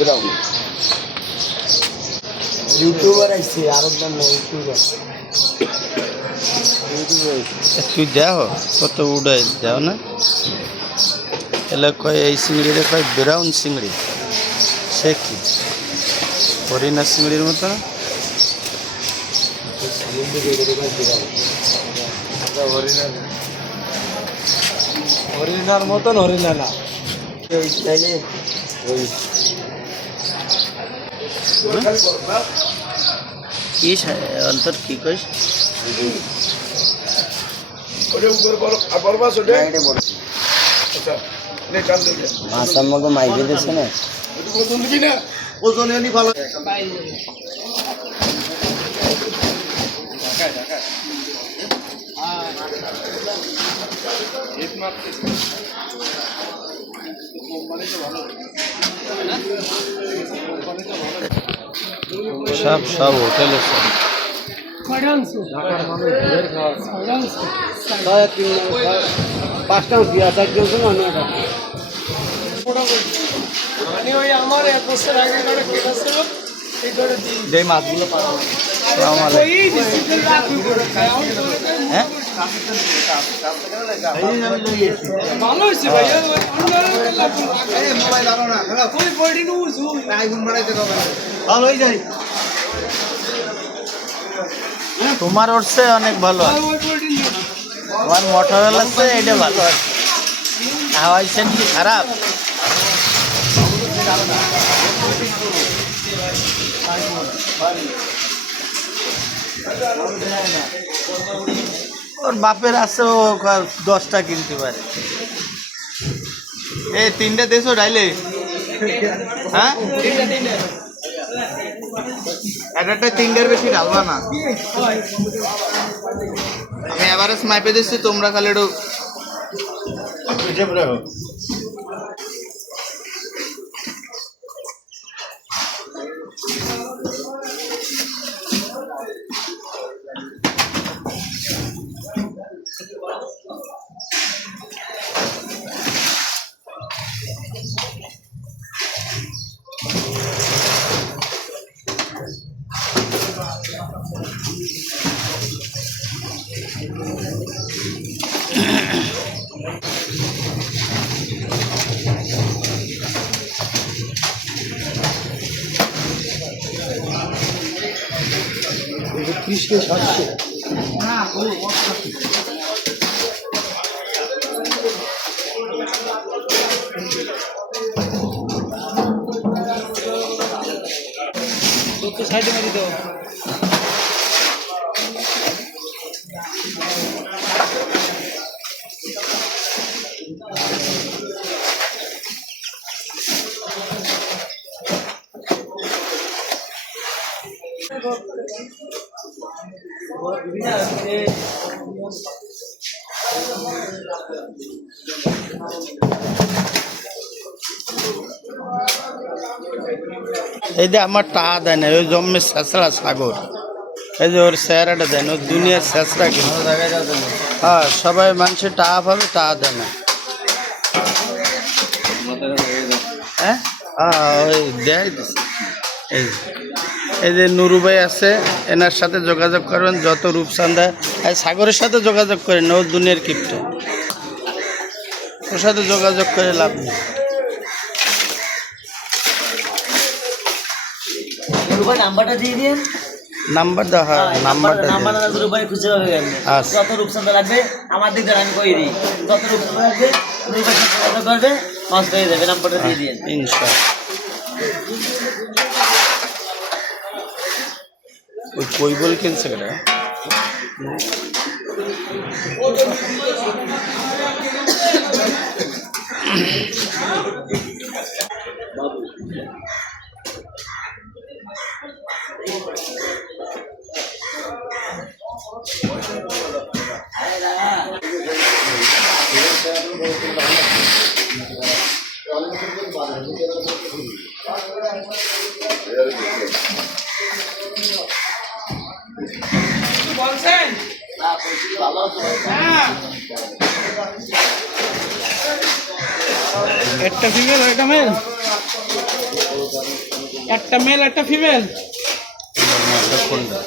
Brown YouTuber আইছে আরব নাম YouTuber তুই যাও কত উড়াই যাও না এলে কয় এই চিংড়িরে কয় ব্রাউন চিংড়ি সে কি হরিণা চিংড়ির মতো না হরিণার মতন হরিণা না কি অন্তর কি কইস মাছার মতো মাইকে দিচ্ছে না ওজন এনি ভালো সব সব হোটেলে সব পাঁচটা দিয়া চারজন আমার এক বছর আগে যে মাছগুলো ভালো হয়েছে ভালো হয়ে যায় তোমার ওরছে অনেক ভালো আমার মোটরওয়েল আছে এটা ভালো হাওয়াই সেন্ট কি খারাপ ওর বাপের আছে ও 10টা কিনতে পারে এই 3টে দেশও ডাইলে হ্যাঁ একটা 3টের বেশি ডালবা না আমি এভারেজ মাইপে দিচ্ছি তোমরা খালি একটু কৃষ্ণে সাতশো সাইডে মারি দাও এই যে আমার টাকা দেয় না ওই জন্মে শেষরা সাগর এই যে ওর চেহারাটা দেয় না ওর দুনিয়ার শেষরা কিন্তু হ্যাঁ সবাই মানুষের টাকা পাবে টাকা দেয় না হ্যাঁ ওই দেয় এই যে নুরু ভাই আছে এনার সাথে যোগাযোগ করবেন যত রূপসান্দা সাগরের সাথে যোগাযোগ করেন ওর দুনিয়ার কিপ্ট ওর সাথে যোগাযোগ করে লাভ নেই নাম্বারটা দিয়ে দিন নাম্বার দাও হ্যাঁ নাম্বারটা খুঁজে পাবে যত রূপসান্দা লাগবে আমার দিকে আমি কই দিই যত রূপসান্দা লাগবে করবে মাছ পেয়ে যাবে নাম্বারটা দিয়ে দিন ইনশাআল্লাহ ওই কই বল কিনছে কেন একটা সিঙ্গেল একটা মেল একটা মেল একটা ফিমেল। কোনটা?